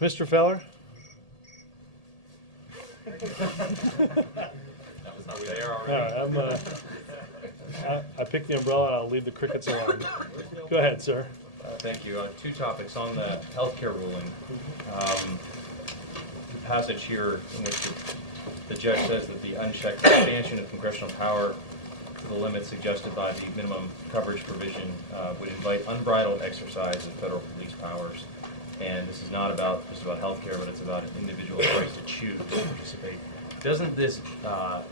Mr. Feller? That was not there All already. right, I picked the umbrella and I'll leave the crickets alone. Go ahead, sir. Thank you. Two topics on the healthcare ruling. The passage here in which the judge says that the unchecked expansion of congressional power to the limits suggested by the minimum coverage provision would invite unbridled exercise of federal police powers. And this is not about just about healthcare, but it's about an individual's right to choose to participate. Doesn't this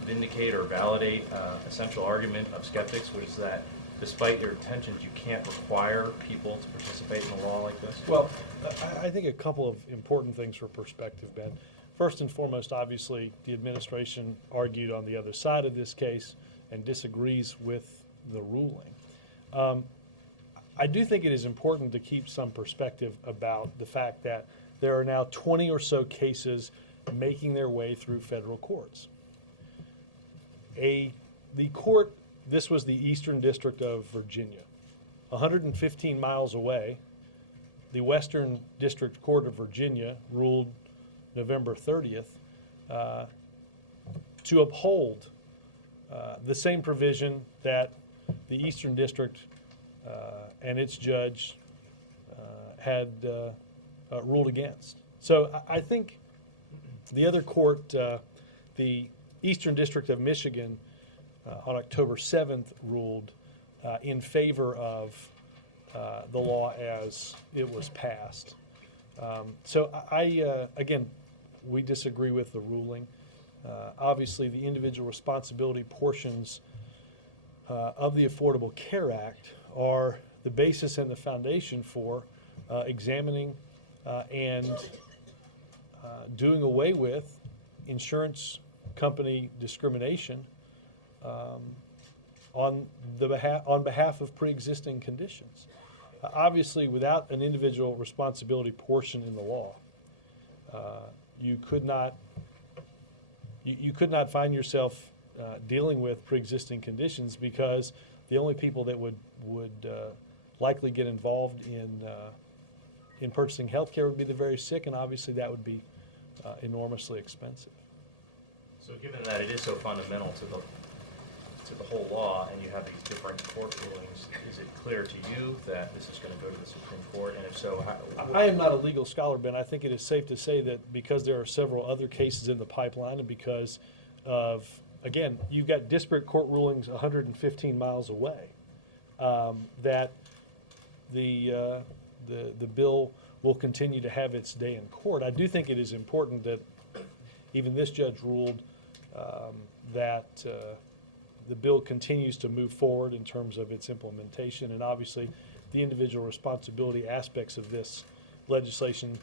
vindicate or validate a central argument of skeptics, which is that despite your intentions, you can't require people to participate in a law like this? Well, I think a couple of important things for perspective, Ben. First and foremost, obviously, the administration argued on the other side of this case and disagrees with the ruling. I do think it is important to keep some perspective about the fact that there are now 20 or so cases making their way through federal courts. The court, this was the Eastern District of Virginia. 115 miles away, the Western District Court of Virginia ruled November 30th to uphold the same provision that the Eastern District and its judge had ruled against. So I think the other court, the Eastern District of Michigan, on October 7th ruled in favor of the law as it was passed. So again, we disagree with the ruling. Obviously, the individual responsibility portions of the Affordable Care Act are the basis and the foundation for examining and doing away with insurance company discrimination on behalf of pre-existing conditions. Obviously, without an individual responsibility portion in the law, you could not find yourself dealing with pre-existing conditions, because the only people that would likely get involved in purchasing health care would be the very sick, and obviously that would be enormously expensive. So given that it is so fundamental to the whole law, and you have these different court rulings, is it clear to you that this is going to go to the Supreme Court? And if so, I am not a legal scholar, Ben. I think it is safe to say that because there are several other cases in the pipeline, and because of, again, you've got disparate court rulings 115 miles away, that the bill will continue to have its day in court. I do think it is important that even this judge ruled that the bill continues to move forward in terms of its implementation, and obviously the individual responsibility aspects of this legislation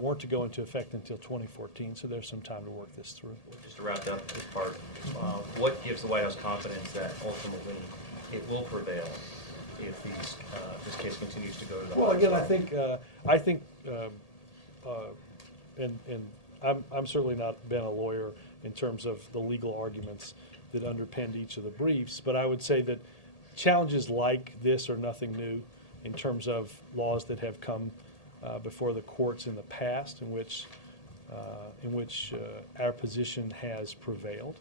weren't to go into effect until 2014, so there's some time to work this through. Just to wrap up this part, what gives the White House confidence that ultimately it will prevail if this case continues to go to the Well, again, House? I think, and I'm certainly not been a lawyer in terms of the legal arguments that underpinned each of the briefs, but I would say that challenges like this are nothing new in terms of laws that have come before the courts in the past, in which our position has prevailed.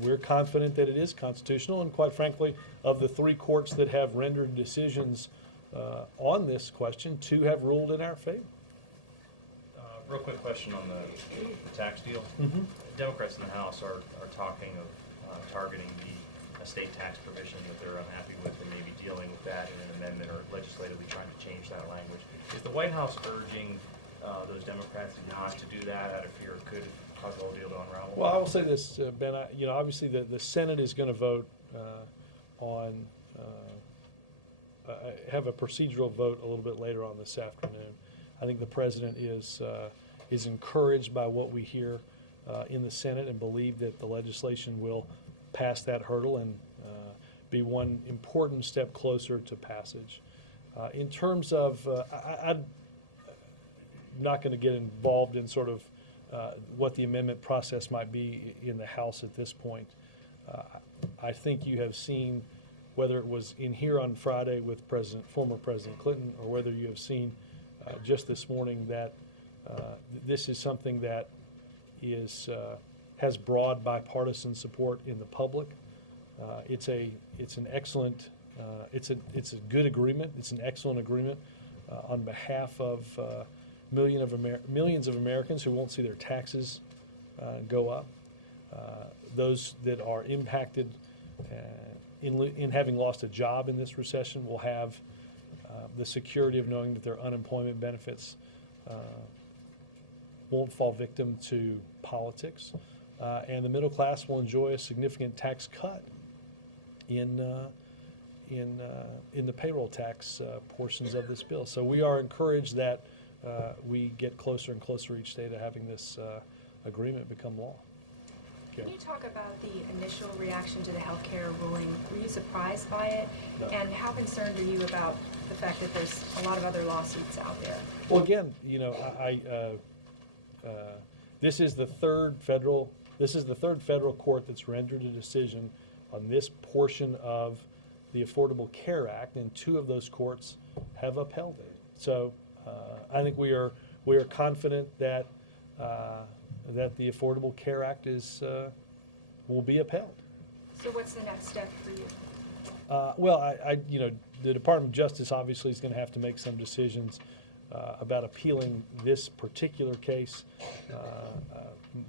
We're confident that it is constitutional, and quite frankly, of the three courts that have rendered decisions on this question, two have ruled in our favor. Real quick question on the tax deal. Mm-hmm. Democrats in the House are talking of targeting the estate tax provision that they're unhappy with, and maybe dealing with that in an amendment or legislatively trying to change that language. Is the White House urging those Democrats not to do that out of fear it could cause the whole deal to unravel? Well, I will say this, Ben. Obviously the Senate is going to vote on have a procedural vote a little bit later on this afternoon. I think the president is encouraged by what we hear in the Senate, and believe that the legislation will pass that hurdle and be one important step closer to passage. In terms of, I'm not going to get involved in sort of what the amendment process might be in the House at this point. I think you have seen, whether it was in here on Friday with former President Clinton, or whether you have seen just this morning that this is something that has broad bipartisan support in the public. It's an excellent, it's a good agreement. It's an excellent agreement on behalf of millions of Americans who won't see their taxes go up. Those that are impacted in having lost a job in this recession will have the security of knowing that their unemployment benefits won't fall victim to politics, and the middle class will enjoy a significant tax cut in the payroll tax portions of this bill. So we are encouraged that we get closer and closer each day to having this agreement become law. Can you talk about the initial reaction to the healthcare ruling? Were you surprised by it? No. And how concerned are you about the fact that there's a lot of other lawsuits out there? Well, again, this is the third federal court that's rendered a decision on this portion of the Affordable Care Act, and two of those courts have upheld it. So I think we are confident that the Affordable Care Act will be upheld. So what's the next step for you? Well, the Department of Justice obviously is going to have to make some decisions about appealing this particular case.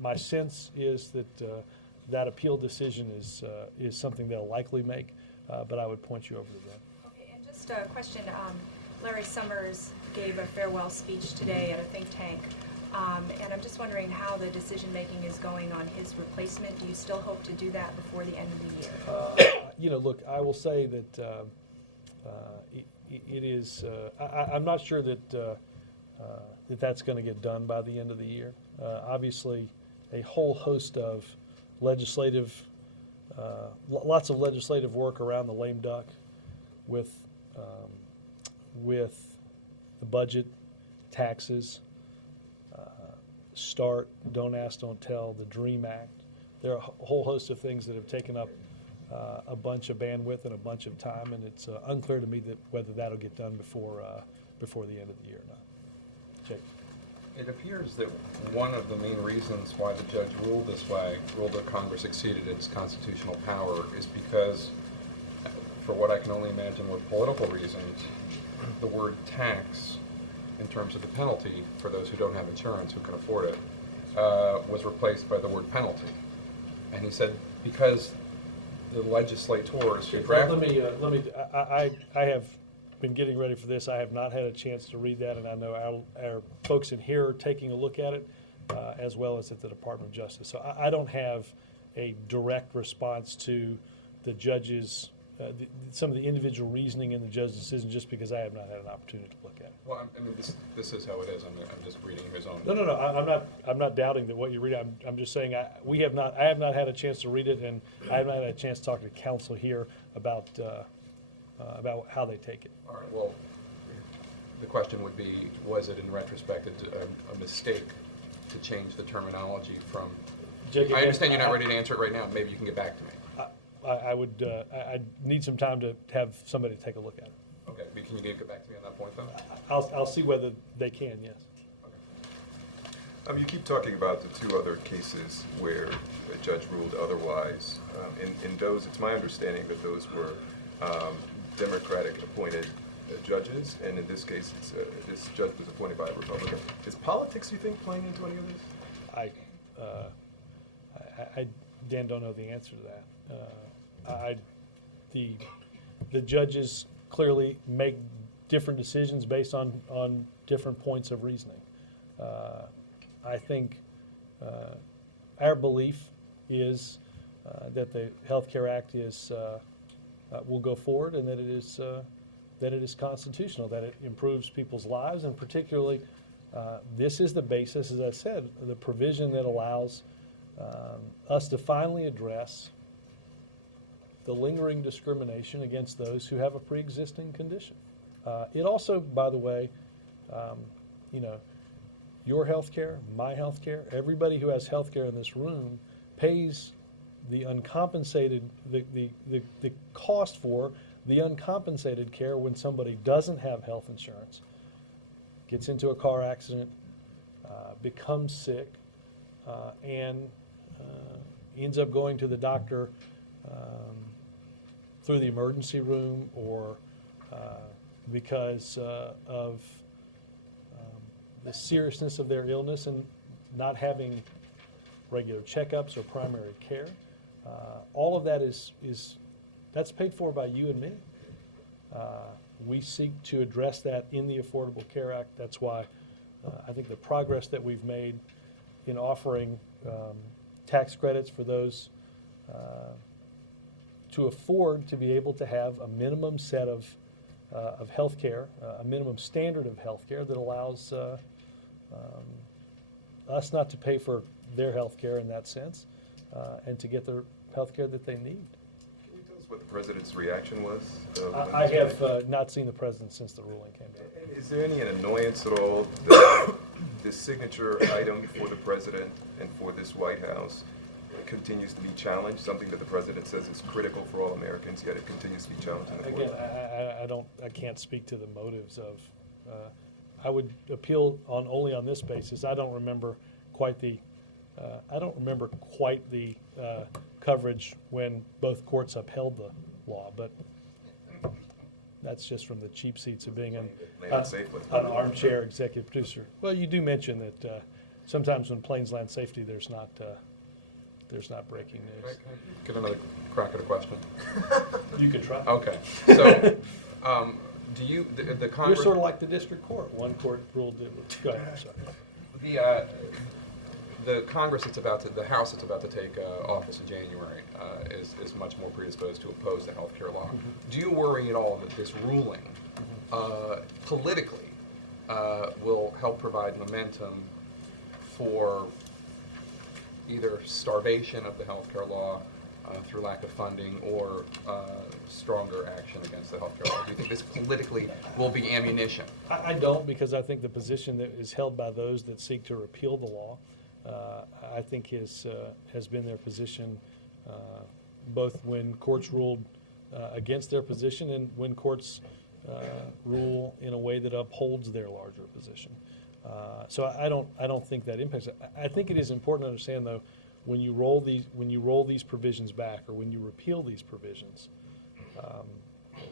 My sense is that that appeal decision is something they'll likely make, but I would point you over to them. Okay, and just a question. Larry Summers gave a farewell speech today at a think tank, and I'm just wondering how the decision-making is going on his replacement. Do you still hope to do that before the end of the year? Look, I will say that it is. I'm not sure that that's going to get done by the end of the year. Obviously, a whole host of lots of legislative work around the lame duck, with the budget, taxes, START, Don't Ask, Don't Tell, the DREAM Act. There are a whole host of things that have taken up a bunch of bandwidth and a bunch of time, and it's unclear to me whether that'll get done before the end of the year or not. Jake. It appears that one of the main reasons why the judge ruled this way, ruled that Congress exceeded its constitutional power, is because, for what I can only imagine were political reasons, the word tax, in terms of the penalty for those who don't have insurance, who can afford it, was replaced by the word penalty. And he said because the legislators who drafted... I have been getting ready for this. I have not had a chance to read that, and I know our folks in here are taking a look at it, as well as at the Department of Justice. So I don't have a direct response to the judge's, some of the individual reasoning in the judge's decision, just because I have not had an opportunity to look at it. Well, I mean, this is how it is. I'm just reading his own... No. I'm not doubting that what you read. I'm just saying I have not had a chance to read it, and I have not had a chance to talk to counsel here about how they take it. All right, well, the question would be, was it in retrospect a mistake to change the terminology from... Jake, I understand you're not ready to answer it right now. Maybe you can get back to me. I need some time to have somebody take a look at it. Okay, but can you get back to me on that point, though? I'll see whether they can, yes. Okay. You keep talking about the two other cases where the judge ruled otherwise. In those, it's my understanding that those were Democratic-appointed judges, and in this case, this judge was appointed by a Republican. Is politics, you think, playing into any of this? I Dan, don't know the answer to that. The judges clearly make different decisions based on different points of reasoning. I think our belief is that the Health Care Act will go forward, and that it is constitutional, that it improves people's lives, and particularly this is the basis, as I said, the provision that allows us to finally address the lingering discrimination against those who have a pre-existing condition. It also, by the way, your health care, my health care, everybody who has health care in this room pays the uncompensated, the cost for the uncompensated care when somebody doesn't have health insurance. gets into a car accident, becomes sick, and ends up going to the doctor through the emergency room or because of the seriousness of their illness and not having regular checkups or primary care. All of that that's paid for by you and me. We seek to address that in the Affordable Care Act. That's why I think the progress that we've made in offering tax credits for those to afford to be able to have a minimum set of health care, a minimum standard of health care that allows us not to pay for their health care in that sense and to get the health care that they need. Can you tell us what the president's reaction was? I have not seen the president since the ruling came down. And is there any annoyance at all that this signature item for the president and for this White House continues to be challenged, something that the president says is critical for all Americans, yet it continues to be challenged in the court? Again, I can't speak to the motives of, I would appeal only on this basis. I don't remember quite the coverage when both courts upheld the law, but that's just from the cheap seats of being an armchair executive producer. Well, you do mention that sometimes when planes land safety, there's not breaking news. Can I get another crack at a question? You could try. Okay. So, do you, the Congress... You're sort of like the district court. One court ruled it. Go ahead, I'm sorry. The Congress that's about to, the House that's about to take office in January is much more predisposed to oppose the health care law. Mm-hmm. Do you worry at all that this ruling politically will help provide momentum for either starvation of the health care law through lack of funding or stronger action against the health care law? Do you think this politically will be ammunition? I don't, because I think the position that is held by those that seek to repeal the law, I think has been their position both when courts ruled against their position and when courts rule in a way that upholds their larger position. So I don't think that impacts it. I think it is important to understand, though, when you roll these provisions back or when you repeal these provisions,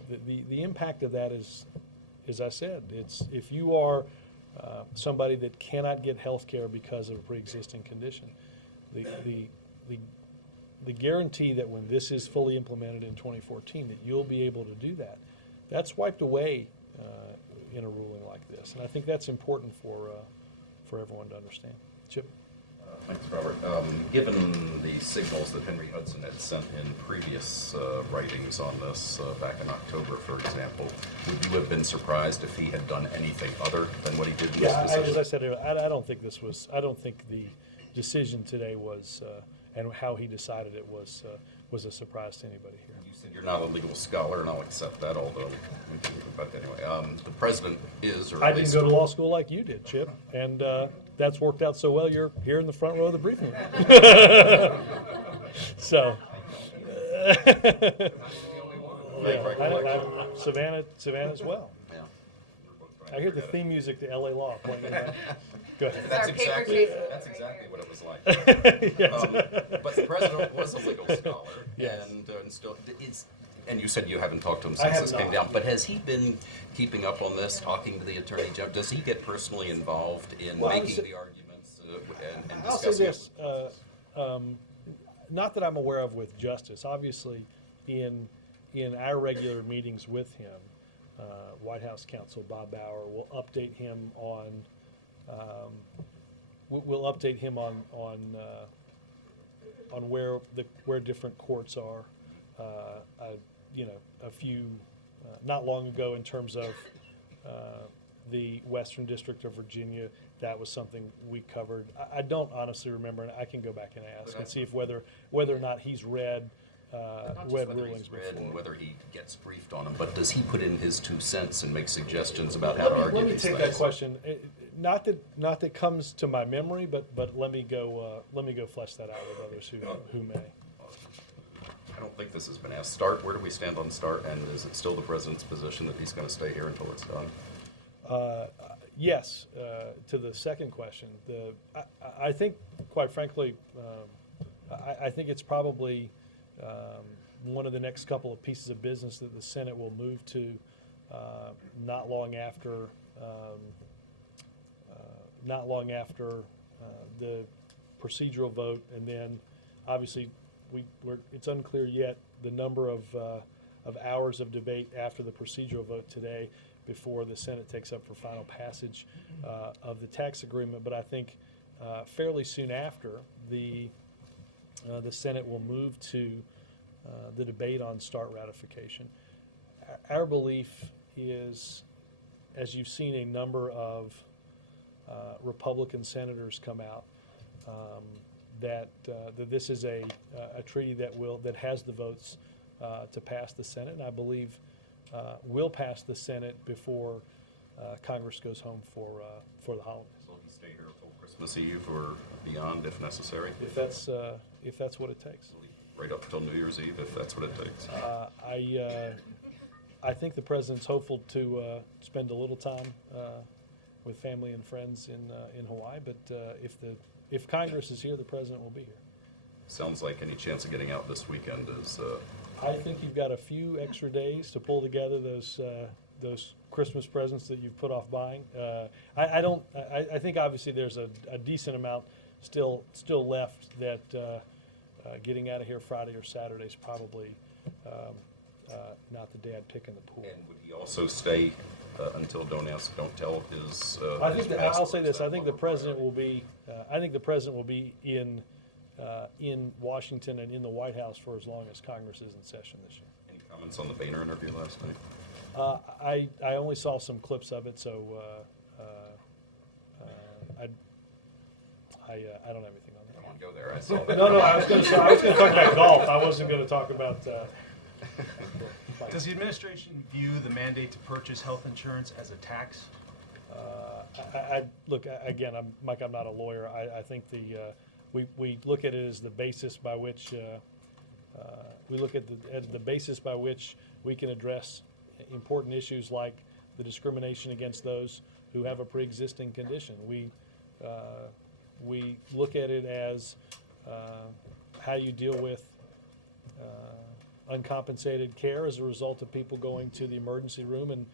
the impact of that is, as I said, it's if you are somebody that cannot get health care because of a pre-existing condition, the guarantee that when this is fully implemented in 2014 that you'll be able to do that, that's wiped away in a ruling like this. And I think that's important for everyone to understand. Chip? Thanks, Robert. Given the signals that Henry Hudson had sent in previous writings on this back in October, for example, would you have been surprised if he had done anything other than what he did in this decision? As I said, I don't think the decision today was, and how he decided it was a surprise to anybody here. You said you're not a legal scholar, and I'll accept that, although, but anyway, the president is, or I at didn't least... go to law school like you did, Chip, and that's worked out so well you're here in the front row of the briefing room. So, Savannah as well. Yeah. I hear the theme music to LA Law playing in the Go ahead. That's our paper exactly, chase. that's exactly what it was like. Yes. But the president was a legal scholar, Yes. and still is. And you said you haven't talked to him I since have this came not. down. But has he been keeping up on this, talking to the attorney general? Does he get personally involved in Well, making the arguments and I'll say discussing? this, not that I'm aware of with Justice. Obviously, in our regular meetings with him, White House counsel Bob Bauer will update him on where different courts are. A few not long ago in terms of the Western District of Virginia, that was something we covered. I don't honestly remember, and I can go back and ask and see if whether or not he's read Not just read whether rulings he's read before. and whether he gets briefed on them, but does he put in his 2 cents and make suggestions about how to argue Let me these take things? that question. Not that comes to my memory, but let me go flesh that out with others who may. I don't think this has been asked. START, where do we stand on START, and is it still the president's position that he's going to stay here until it's done? Yes, to the second question, I think, quite frankly, I think it's probably one of the next couple of pieces of business that the Senate will move to not long after the procedural vote, and then obviously it's unclear yet the number of hours of debate after the procedural vote today before the Senate takes up for final passage of the tax agreement. But I think fairly soon after, the Senate will move to the debate on START ratification. Our belief is, as you've seen a number of Republican senators come out, that this is a treaty that has the votes to pass the Senate, and I believe will pass the Senate before Congress goes home for the holidays. So he stay here until Christmas Eve or beyond if necessary? If that's what it takes. Right up till New Year's Eve, if that's what it takes. I think the president's hopeful to spend a little time with family and friends in Hawaii, but if Congress is here, the president will be here. Sounds like any chance of getting out this weekend is. I think you've got a few extra days to pull together those Christmas presents that you've put off buying. I think obviously there's a decent amount still left that getting out of here Friday or Saturday is probably not the day I'd pick in the pool. And would he also stay until Don't Ask, Don't Tell his? I think his I'll say passport? this. I think the president will be. I think the president will be in Washington and in the White House for as long as Congress is in session this year. Any comments on the Boehner interview last night? I only saw some clips of it, so I don't have anything on I that. won't go there. I saw that. No, I was going to talk about golf. I wasn't going to talk about. Does the administration view the mandate to purchase health insurance as a tax? Look, again, Mike, I'm not a lawyer. I think we look at it as the basis by which the basis by which we can address important issues like the discrimination against those who have a pre-existing condition. We look at it as how you deal with uncompensated care as a result of people going to the emergency room and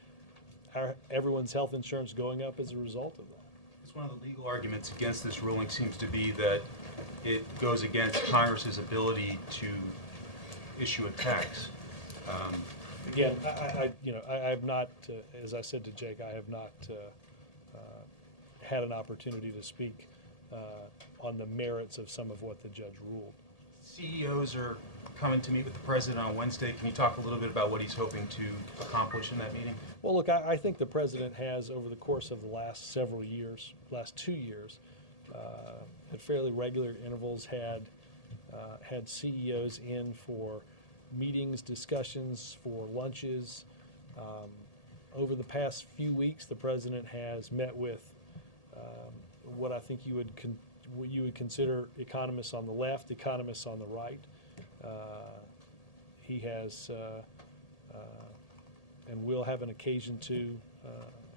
everyone's health insurance going up as a result of that. It's one of the legal arguments against this ruling seems to be that it goes against Congress's ability to issue a tax. Again, I have not, as I said to Jake, I have not had an opportunity to speak on the merits of some of what the judge ruled. CEOs are coming to meet with the president on Wednesday. Can you talk a little bit about what he's hoping to accomplish in that meeting? Well, look, I think the president has, over the course of the last several years, last 2 years, at fairly regular intervals, had CEOs in for meetings, discussions, for lunches. Over the past few weeks, the president has met with what I think you would consider economists on the left, economists on the right. He has and will have an occasion to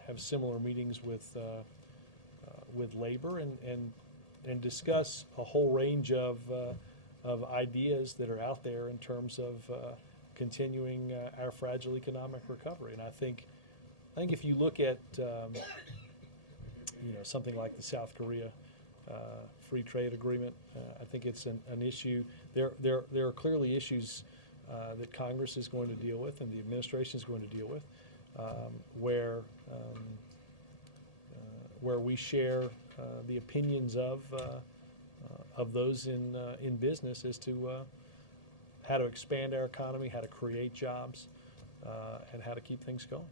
have similar meetings with labor and discuss a whole range of ideas that are out there in terms of continuing our fragile economic recovery. And I think if you look at something like the South Korea free trade agreement, I think it's an issue. There are clearly issues that Congress is going to deal with and the administration is going to deal with, where we share the opinions of those in business as to how to expand our economy, how to create jobs, and how to keep things going.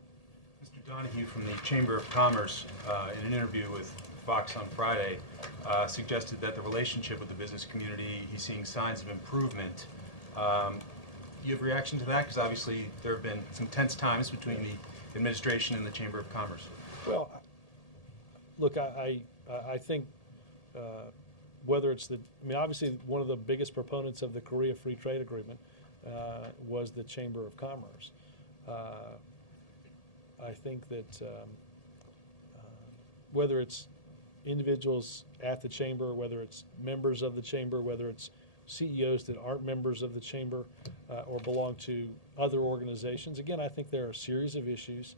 Mr. Donahue from the Chamber of Commerce, in an interview with Fox on Friday, suggested that the relationship with the business community, he's seeing signs of improvement. You have a reaction to that? Because obviously there have been some tense times between the administration and the Chamber of Commerce. Well, look, I think whether it's obviously one of the biggest proponents of the Korea Free Trade Agreement was the Chamber of Commerce. I think that whether it's individuals at the chamber, whether it's members of the chamber, whether it's CEOs that aren't members of the chamber or belong to other organizations. Again, I think there are a series of issues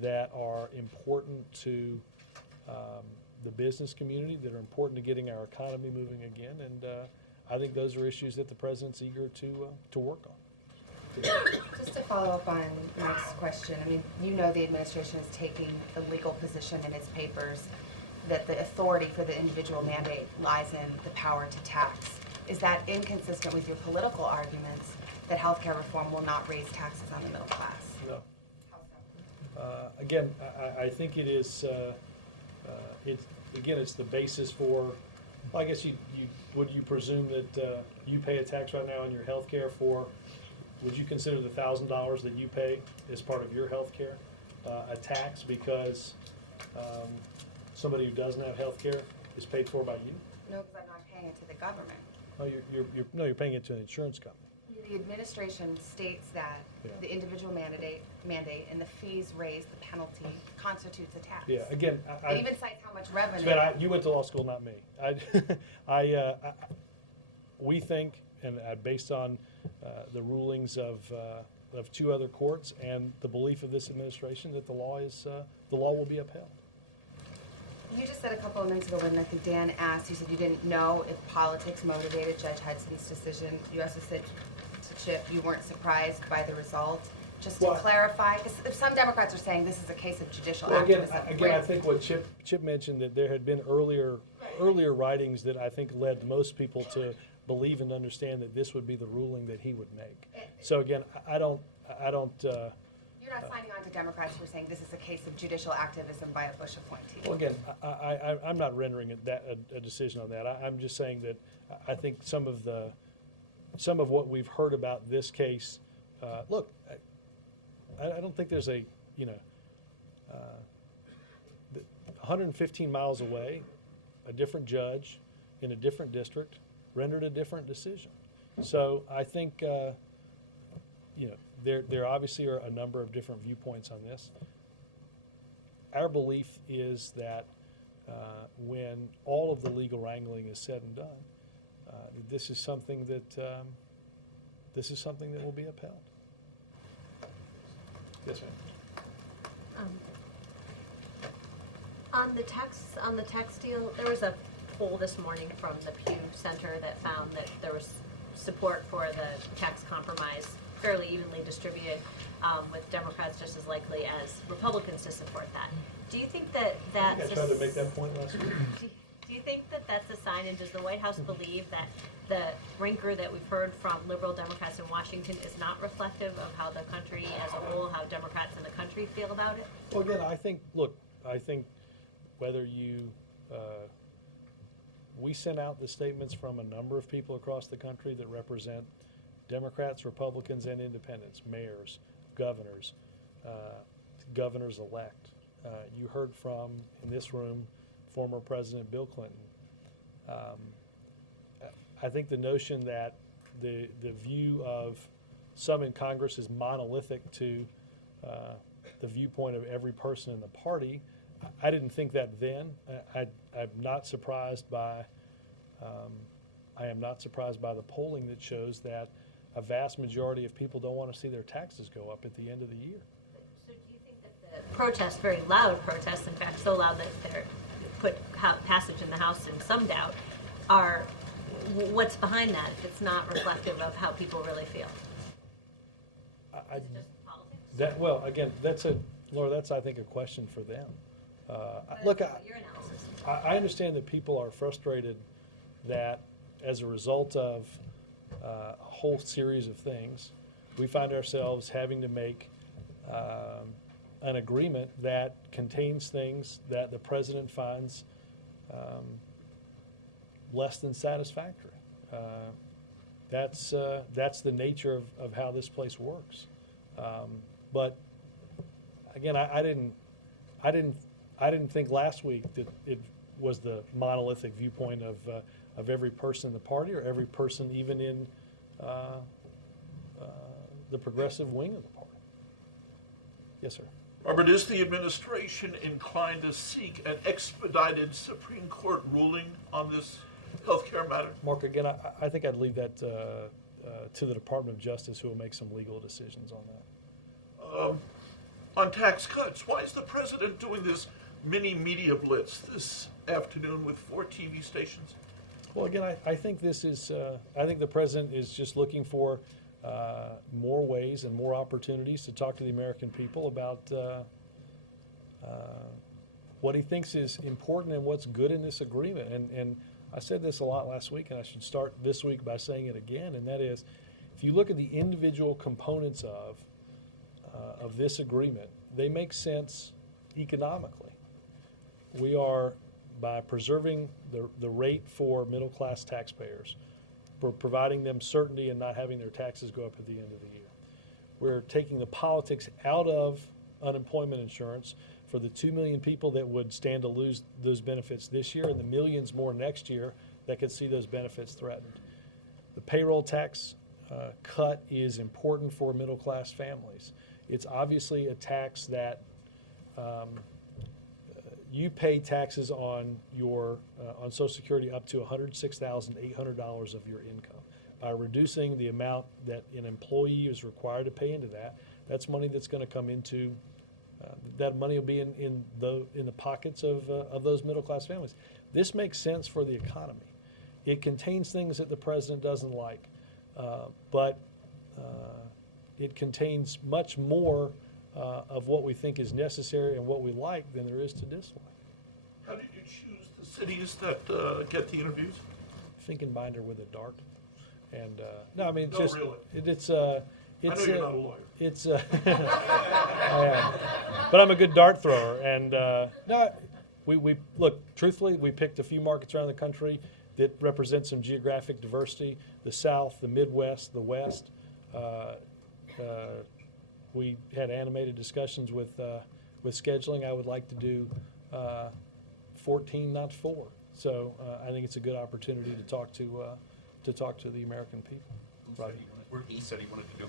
that are important to the business community, that are important to getting our economy moving again, and I think those are issues that the president's eager to work on. Just to follow up on Mike's question, I mean, you know the administration is taking the legal position in its papers that the authority for the individual mandate lies in the power to tax. Is that inconsistent with your political arguments that healthcare reform will not raise taxes on the middle class? No. How so? Again, I think it is, it's the basis for, well, I guess would you presume that you pay a tax right now on your health care for, would you consider the $1,000 that you pay as part of your health care a tax because somebody who doesn't have health care is paid for by you? No, because I'm not paying it to the government. No, you're paying it to an insurance company. The administration states that Yeah. the individual mandate and the fees raised, the penalty constitutes a tax. Yeah, again, It even cites how much revenue. Sven, you went to law school, not me. We think, and based on the rulings of two other courts and the belief of this administration, that the law will be upheld. You just said a couple of minutes ago when I think Dan asked, you said you didn't know if politics motivated Judge Hudson's decision. You also said to Chip you weren't surprised by the result. Just to Well, clarify, because some Democrats are saying this is a case of judicial Well, activism. again, I think what Chip mentioned, that there had been earlier writings that I think led most people to believe and understand that this would be the ruling that he would make. So again, I don't. You're not signing on to Democrats who are saying this is a case of judicial activism by a Bush appointee. Well, again, I'm not rendering a decision on that. I'm just saying that I think some of what we've heard about this case. Look, I don't think there's 115 miles away, a different judge in a different district rendered a different decision. So I think there obviously are a number of different viewpoints on this. Our belief is that when all of the legal wrangling is said and done, this is something that will be upheld. Yes, ma'am. On the tax deal, there was a poll this morning from the Pew Center that found that there was support for the tax compromise fairly evenly distributed, with Democrats just as likely as Republicans to support that. Do you think that I that's think I tried to make that point last week. do you think that that's a sign, and does the White House believe that the rancour that we've heard from liberal Democrats in Washington is not reflective of how the country as a whole, how Democrats in the country feel about it? Well, again, I think whether you, we sent out the statements from a number of people across the country that represent Democrats, Republicans, and independents, mayors, governors, governors-elect. You heard from, in this room, former President Bill Clinton. I think the notion that the view of some in Congress is monolithic to the viewpoint of every person in the party, I didn't think that then. I'm not surprised by the polling that shows that a vast majority of people don't want to see their taxes go up at the end of the year. So do you think that the protests, very loud protests, in fact so loud that they're put passage in the House in some doubt, are what's behind that if it's not reflective of how people really feel? Is it just politics? Well, again, Laura, that's I think a question for them. Look, Your analysis. I understand that people are frustrated that as a result of a whole series of things, we find ourselves having to make an agreement that contains things that the president finds less than satisfactory. That's the nature of how this place works. But again, I didn't think last week that it was the monolithic viewpoint of every person in the party or every person even in the progressive wing of the party. Yes, sir. Robert, is the administration inclined to seek an expedited Supreme Court ruling on this healthcare matter? Mark, again, I think I'd leave that to the Department of Justice, who will make some legal decisions on that. On tax cuts, why is the president doing this mini media blitz this afternoon with 4 TV stations? Well, again, I think this is, I think the president is just looking for more ways and more opportunities to talk to the American people about what he thinks is important and what's good in this agreement. And I said this a lot last week, and I should start this week by saying it again, and that is, if you look at the individual components of this agreement, they make sense economically. We are, by preserving the rate for middle-class taxpayers, for providing them certainty and not having their taxes go up at the end of the year. We're taking the politics out of unemployment insurance for the 2 million people that would stand to lose those benefits this year and the millions more next year that could see those benefits threatened. The payroll tax cut is important for middle-class families. It's obviously a tax that you pay taxes on your on Social Security up to $106,800 of your income. By reducing the amount that an employee is required to pay into that, that's money that's going to come into that money will be in the pockets of those middle class families. This makes sense for the economy. It contains things that the president doesn't like, but it contains much more of what we think is necessary and what we like than there is to dislike. How did you choose the cities that get the interviews? Finkenbinder with a dart, and no, I mean No, just really. it's I know you're not a lawyer. It's I am, but I'm a good dart thrower, and no, we look truthfully. We picked a few markets around the country that represent some geographic diversity: the South, the Midwest, the West. We had animated discussions with scheduling. I would like to do 14, not 4. So I think it's a good opportunity to talk to the American people. Right. He said he wanted to do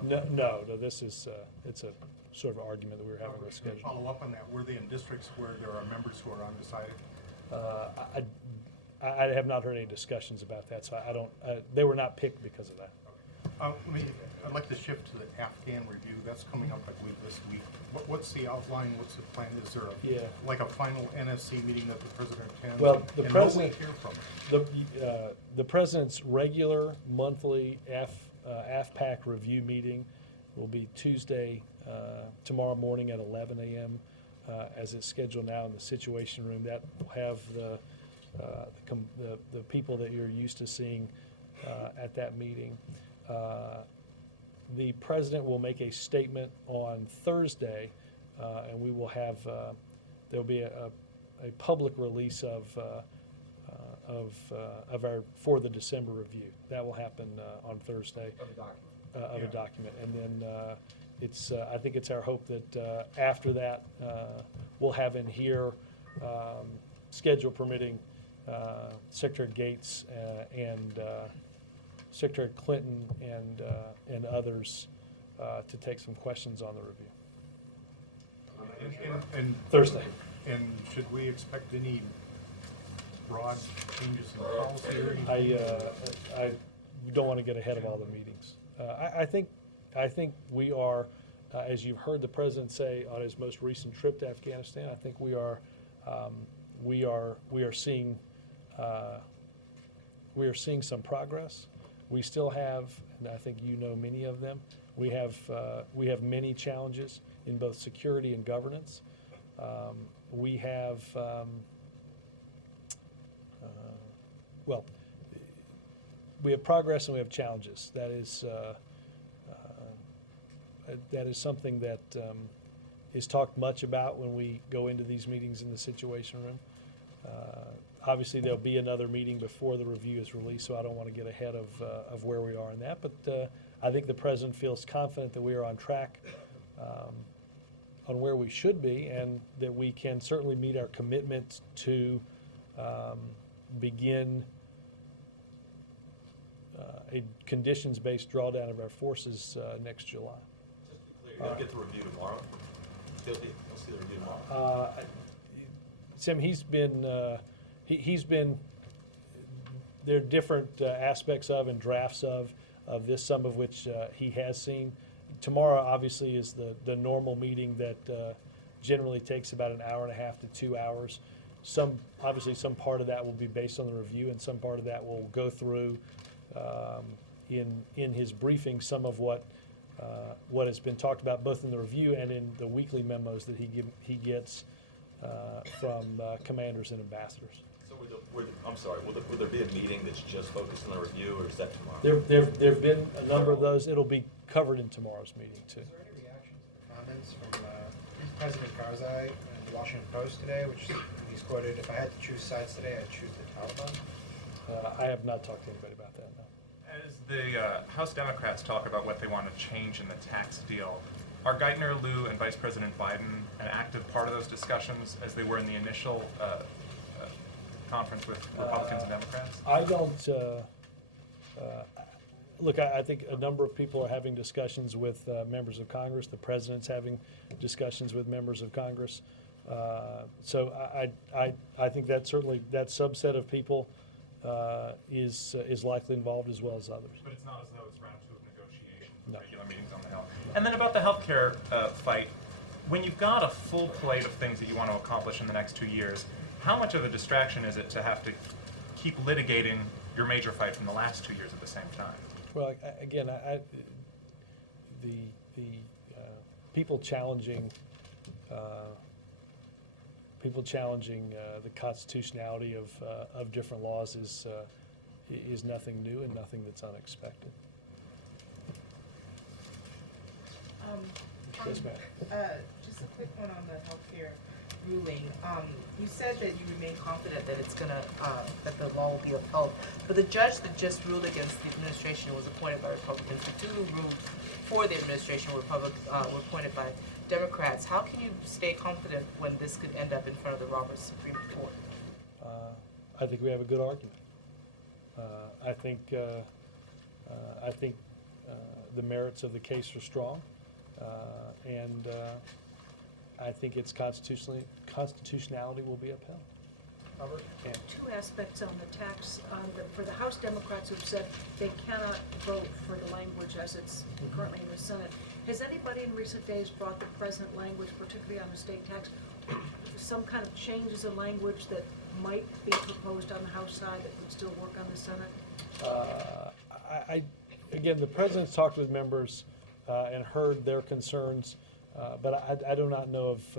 14. No. This is it's a sort of argument that we were having with To scheduling. follow up on that, were they in districts where there are members who are undecided? I have not heard any discussions about that, so I don't. They were not picked because of that. I'd like to shift to the Afghan review. That's coming up, I believe, this week. What's the outline? What's the plan? Is there like a final NSC meeting that the president attends? Well, the and president- when we hear from The president's regular monthly AFPAC review meeting will be Tuesday, tomorrow morning at 11 a.m. As it's scheduled now in the Situation Room. That will have the people that you're used to seeing at that meeting. The president will make a statement on Thursday, and we will have there'll be a public release of our for the December review. That will happen on Thursday. Of a document, and then it's I think it's our hope that after that we'll have in here, schedule permitting, Secretary Gates and Secretary Clinton and others to take some questions on the review. and Thursday. And should we expect any broad changes in policy or anything? I don't want to get ahead of all the meetings. I think we are, as you've heard the president say on his most recent trip to Afghanistan, I think we are seeing some progress. We still have, and I think you know many of them. We have many challenges in both security and governance. We have we have progress and we have challenges. That is something that is talked much about when we go into these meetings in the Situation Room. Obviously, there'll be another meeting before the review is released, so I don't want to get ahead of where we are in that. But I think the president feels confident that we are on track on where we should be, and that we can certainly meet our commitment to begin a conditions-based drawdown of our forces next July. You're going to get the review tomorrow? He'll see the review tomorrow. Sam, he's been, there are different aspects of and drafts of this, some of which he has seen. Tomorrow, obviously, is the normal meeting that generally takes about an hour and a half to 2 hours. Obviously, some part of that will be based on the review, and some part of that will go through in his briefing some of what has been talked about both in the review and in the weekly memos that he gets from commanders and ambassadors. So will there be a meeting that's just focused on the review, or is that tomorrow? There've been a number of those. It'll be covered in tomorrow's meeting too. Is there any reaction to the comments from President Karzai in the Washington Post today, which he's quoted, "If I had to choose sides today, I'd choose the Taliban"? I have not talked to anybody about that, no. As the House Democrats talk about what they want to change in the tax deal, are Geithner, Lieu, and Vice President Biden an active part of those discussions as they were in the initial conference with Republicans and Democrats? I don't, look, I think a number of people are having discussions with members of Congress. The president's having discussions with members of Congress. So I think that certainly, that subset of people is likely involved as well as others. But it's not as though it's round two of negotiations, No. regular meetings on the Hill. And then about the healthcare fight, when you've got a full plate of things that you want to accomplish in the next 2 years, how much of a distraction is it to have to keep litigating your major fight from the last 2 years at the same time? Well, again, the people challenging the constitutionality of different laws is nothing new and nothing that's unexpected. Yes, ma'am. Just a quick one on the healthcare ruling. You said that you remain confident that it's gonna, that the law will be upheld. But the judge that just ruled against the administration was appointed by Republicans. The two who ruled for the administration were appointed by Democrats. How can you stay confident when this could end up in front of the Roberts Supreme Court? I think we have a good argument. I think the merits of the case are strong, and I think its constitutionality will be upheld. Robert? Yeah. Two aspects on the tax. For the House Democrats who've said they cannot vote for the language as it's currently in the Senate, has anybody in recent days brought the present language, particularly on the state tax, some kind of changes in language that might be proposed on the House side that would still work on the Senate? Again, the president's talked with members and heard their concerns, but I do not know of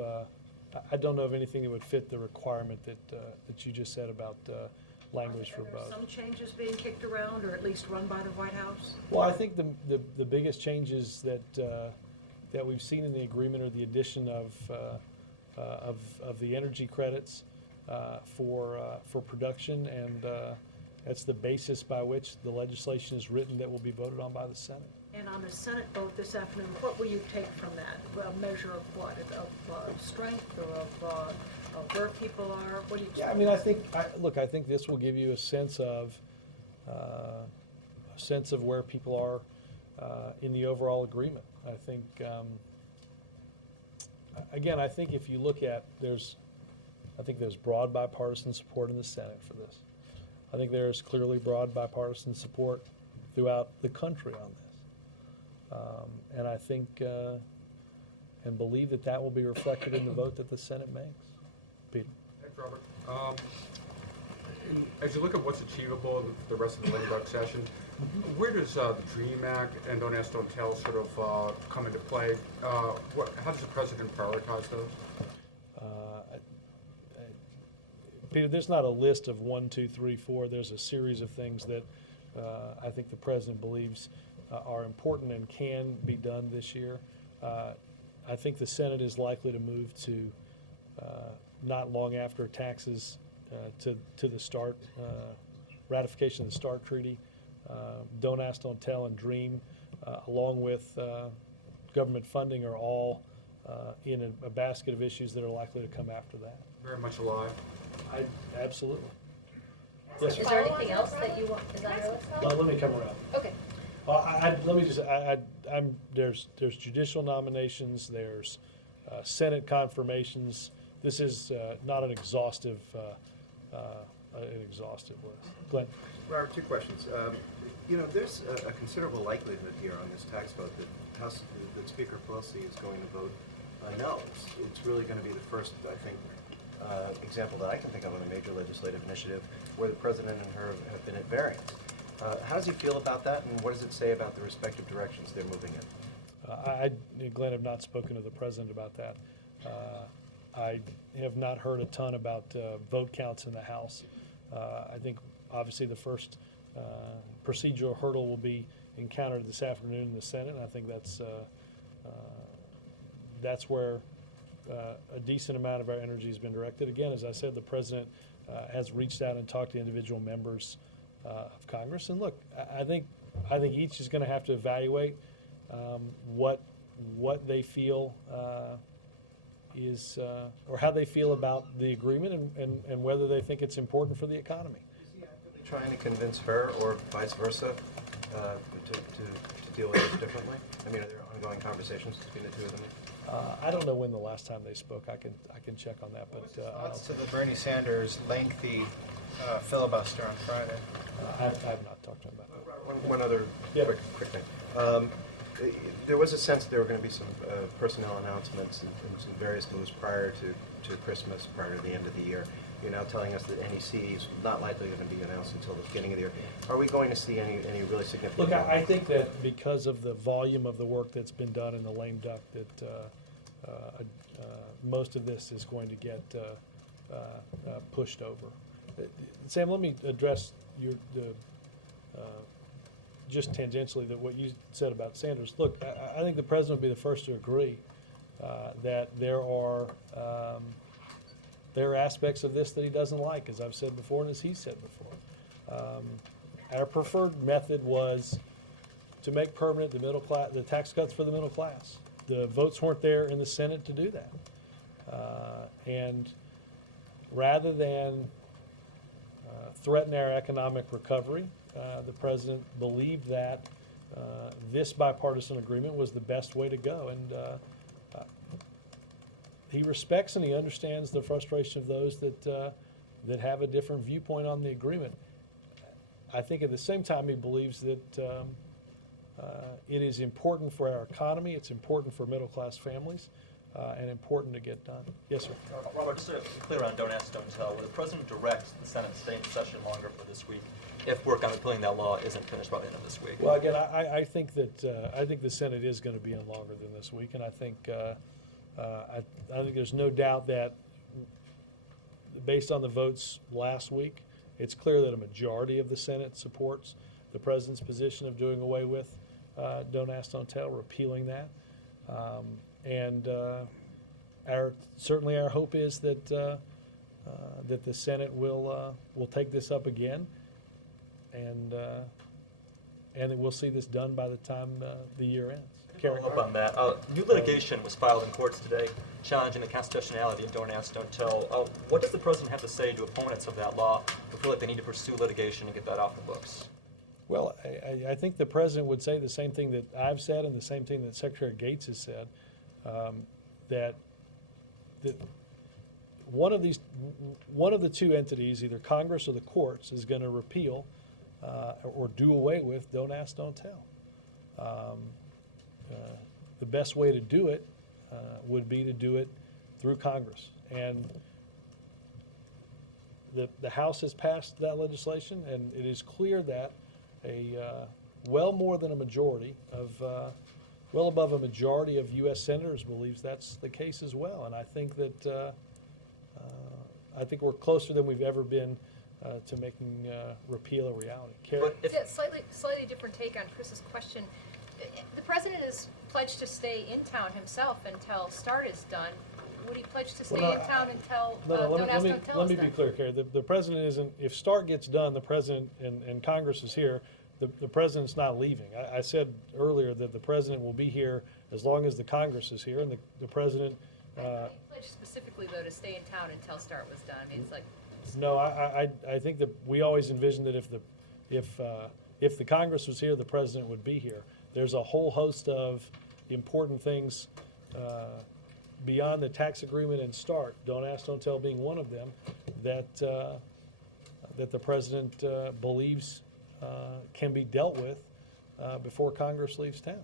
I don't know of anything that would fit the requirement that you just said about language for both. Some changes being kicked around, or at least run by the White House? Well, I think the biggest changes that we've seen in the agreement are the addition of the energy credits for production, and that's the basis by which the legislation is written that will be voted on by the Senate. And on the Senate vote this afternoon, what will you take from that? A measure of what? Of strength, or of where people are? What do you? Yeah, I mean, I think this will give you a sense of where people are in the overall agreement. I think, again, I think if you look at, there's broad bipartisan support in the Senate for this. I think there's clearly broad bipartisan support throughout the country on this. And I think and believe that will be reflected in the vote that the Senate makes. Peter? Thanks, Robert. As you look at what's achievable in the rest of the lame duck session, where does the DREAM Act and Don't Ask, Don't Tell sort of come into play? How does the president prioritize those? Peter, there's not a list of 1, 2, 3, 4. There's a series of things that I think the president believes are important and can be done this year. I think the Senate is likely to move to not long after taxes to the START, ratification of the START Treaty. Don't Ask, Don't Tell, and DREAM, along with government funding, are all in a basket of issues that are likely to come after that. Very much alive. Absolutely. Yes, is there anything else that you want? Is that your list? Well, let me come around. Okay. Let me just. There's judicial nominations. There's Senate confirmations. This is not an exhaustive list. Glenn? Robert, two questions. You know, there's a considerable likelihood here on this tax vote that Speaker Pelosi is going to vote no. It's really going to be the first, I think, example that I can think of on a major legislative initiative where the president and her have been at variance. How does he feel about that, and what does it say about the respective directions they're moving in? Glenn, have not spoken to the president about that. I have not heard a ton about vote counts in the House. I think obviously the first procedural hurdle will be encountered this afternoon in the Senate, and I think that's where a decent amount of our energy has been directed. Again, as I said, the president has reached out and talked to individual members of Congress. And look, I think each is going to have to evaluate what they feel is, or how they feel about the agreement, and whether they think it's important for the economy. Is he actively trying to convince her, or vice versa, to deal with this differently? I mean, are there ongoing conversations between the two of them? I don't know when the last time they spoke. I can check on that. But What's his thoughts to the Bernie Sanders lengthy filibuster on Friday? I have not talked to him about that. One other quick thing. There was a sense there were going to be some personnel announcements and some various moves prior to Christmas, prior to the end of the year. You're now telling us that NEC is not likely going to be announced until the beginning of the year. Are we going to see any really significant? Look, I think that because of the volume of the work that's been done in the lame duck, that most of this is going to get pushed over. Sam, let me address just tangentially that what you said about Sanders. Look, I think the president will be the first to agree that there are aspects of this that he doesn't like, as I've said before and as he said before. Our preferred method was to make permanent the tax cuts for the middle class. The votes weren't there in the Senate to do that. And rather than threaten our economic recovery, the president believed that this bipartisan agreement was the best way to go. And he respects and he understands the frustration of those that have a different viewpoint on the agreement. I think at the same time he believes that it is important for our economy, it's important for middle-class families, and important to get done. Yes, sir. Robert, just to be clear on Don't Ask, Don't Tell, will the president direct the Senate to stay in session longer for this week if work on repealing that law isn't finished by the end of this week? Well, again, I think that I think the Senate is going to be in longer than this week, and I think there's no doubt that based on the votes last week, it's clear that a majority of the Senate supports the president's position of doing away with Don't Ask, Don't Tell, repealing that. And certainly our hope is that that the Senate will take this up again, and that we'll see this done by the time the year ends. Carrie? Follow up on that. New litigation was filed in courts today challenging the constitutionality of Don't Ask, Don't Tell. What does the president have to say to opponents of that law who feel like they need to pursue litigation and get that off the books? Well, I think the president would say the same thing that I've said and the same thing that Secretary Gates has said, that one of the two entities, either Congress or the courts, is going to repeal or do away with Don't Ask, Don't Tell. The best way to do it would be to do it through Congress, and the House has passed that legislation, and it is clear that well more than a majority of well above a majority of U.S. senators believes that's the case as well. And I think that I think we're closer than we've ever been to making repeal a reality. Carrie? Yeah, slightly different take on Chris's question. The president is pledged to stay in town himself until START is done. Would he pledge to stay in town until Don't Ask, Don't Tell let is me done? be clear, Carrie. The president isn't. If START gets done, the president and Congress is here. The president's not leaving. I said earlier that the president will be here as long as the Congress is here, and the president. He pledged specifically though to stay in town until START was done. I mean, it's like. No, I think that we always envisioned that if the Congress was here, the president would be here. There's a whole host of important things beyond the tax agreement and START, don't ask, don't tell being one of them, that the president believes can be dealt with before Congress leaves town.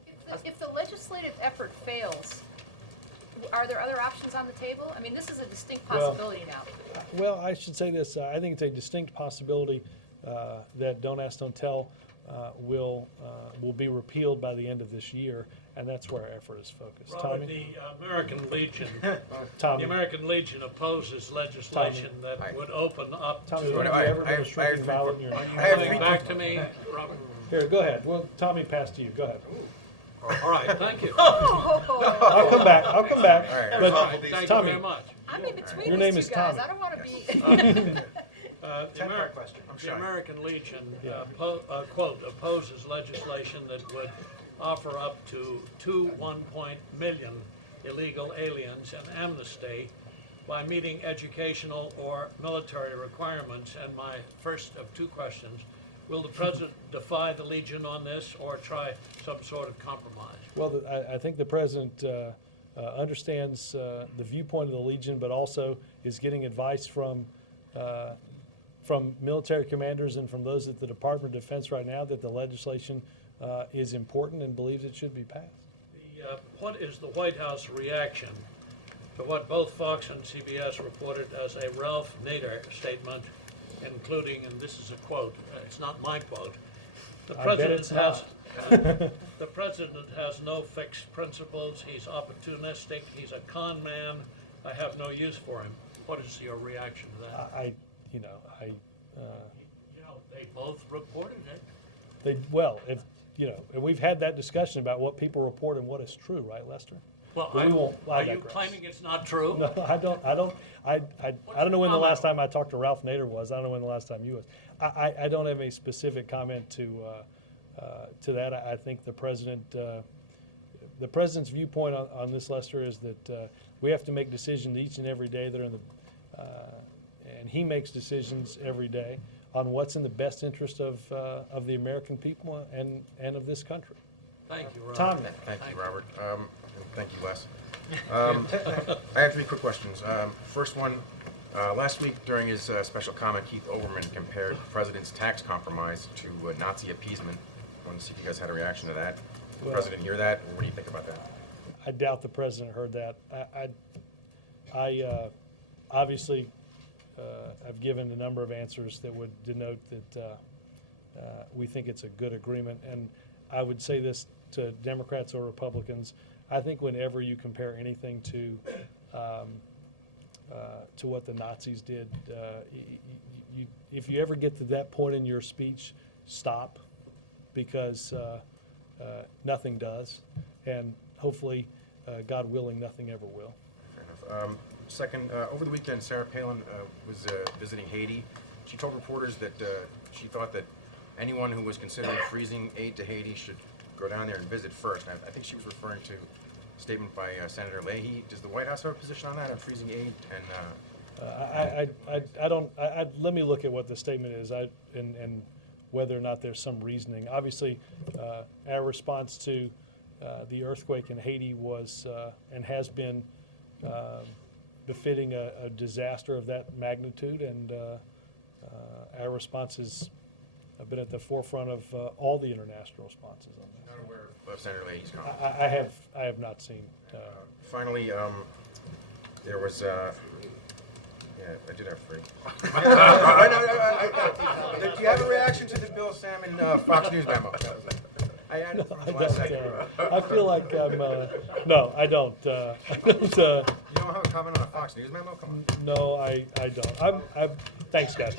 If the legislative effort fails, are there other options on the table? I mean, this is a distinct possibility now. Well, I should say this. I think it's a distinct possibility that Don't Ask, Don't Tell will be repealed by the end of this year, and that's where our effort is focused. Robert, Tommy? the American Legion, Tommy? the American Legion opposes legislation that would open up Tommy, to. have you ever been a shrinking violet in your Are you coming back to me, Robert? Here, go ahead. Well, Tommy, pass to you. Go ahead. All right, thank you. I'll come back. I'll come back. But All right, thank Tommy, you very much. I'm in between Your these name two is guys. Tommy. I don't want to be. The American Legion, quote, opposes legislation that would offer up to 1 million illegal aliens an amnesty by meeting educational or military requirements. And my first of two questions, will the president defy the Legion on this or try some sort of compromise? well, I think the president understands the viewpoint of the Legion, but also is getting advice from military commanders and from those at the Department of Defense right now that the legislation is important and believes it should be passed. What is the White House reaction to what both Fox and CBS reported as a Ralph Nader statement, including, and this is a quote, it's not my quote, the I bet president it's has not. the president has no fixed principles, he's opportunistic, he's a con man, I have no use for him. What is your reaction to that? They both reported it. And we've had that discussion about what people report and what is true, right, Lester? Well, But we won't are you digress. claiming it's not true? No, I don't know when the last time I talked to Ralph Nader was. I don't know when the last time you was. I don't have a specific comment to that. I think the president's viewpoint on this, Lester, is that we have to make decisions each and every day that are in the, and he makes decisions every day on what's in the best interest of the American people and of this country. Thank you, Robert. Tommy. Thank you, Robert. And thank you, Les. I have three quick questions. First one, last week during his special comment, Keith Olbermann compared the president's tax compromise to Nazi appeasement. I wanted to see if you guys had a reaction to that. Did the president hear that, or what do you think about that? I doubt the president heard that. I obviously I've given a number of answers that would denote that we think it's a good agreement. And I would say this to Democrats or Republicans. I think whenever you compare anything to what the Nazis did, if you ever get to that point in your speech, stop, because nothing does, and hopefully, God willing, nothing ever will. Fair enough. Second, over the weekend, Sarah Palin was visiting Haiti. She told reporters that she thought that anyone who was considering freezing aid to Haiti should go down there and visit first. And I think she was referring to a statement by Senator Leahy. Does the White House have a position on that, on freezing aid? And I don't. Let me look at what the statement is, and whether or not there's some reasoning. Obviously, our response to the earthquake in Haiti was and has been befitting a disaster of that magnitude, and our response has been at the forefront of all the international responses on that. Not aware of Senator Leahy's comment. I have not seen. Finally, there was. Yeah, I did have three. Do you have a reaction to the Bill Salmon Fox News memo? I had it from the last second. I feel like I'm. No, I don't. I don't. You don't have a comment on a Fox News memo? Come on. No, I don't. Thanks, guys.